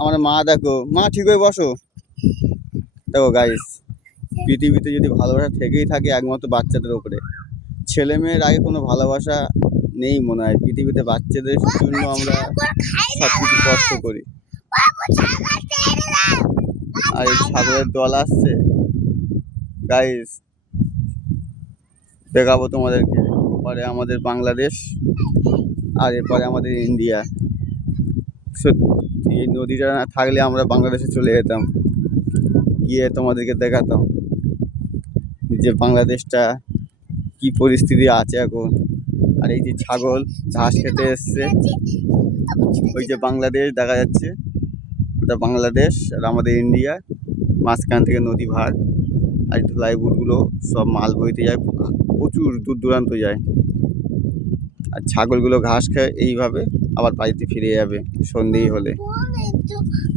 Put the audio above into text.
আমার মা দেখো, মা ঠিক হয়ে বসো। দেখো গাইস, পৃথিবীতে যদি ভালোবাসা থেকেই থাকে একমাত্র বাচ্চাদের উপরে। ছেলে মেয়ের আগে কোনো ভালোবাসা নেই মনে হয় পৃথিবীতে। বাচ্চাদের জন্য আমরা সবকিছু কষ্ট করি। আর এই ছাগলের দল আসছে গাইস, দেখাবো তোমাদেরকে। ওপারে আমাদের বাংলাদেশ আর এপারে আমাদের ইন্ডিয়া। সত্যি এই নদীটা না থাকলে আমরা বাংলাদেশে চলে যেতাম, গিয়ে তোমাদেরকে দেখাতাম যে বাংলাদেশটা কি পরিস্থিতি আছে এখন। আর এই যে ছাগল ঘাস খেতে এসছে, ওই যে বাংলাদেশ দেখা যাচ্ছে, ওটা বাংলাদেশ আর আমাদের ইন্ডিয়া। মাঝখান থেকে নদী ভাগ, আর ধুলাই বুটগুলো সব মাল বইতে যায়, প্রচুর দূর দূরান্ত যায়। আর ছাগলগুলো ঘাস খায় এইভাবে, আবার বাড়িতে ফিরে যাবে সন্ধেই হলে।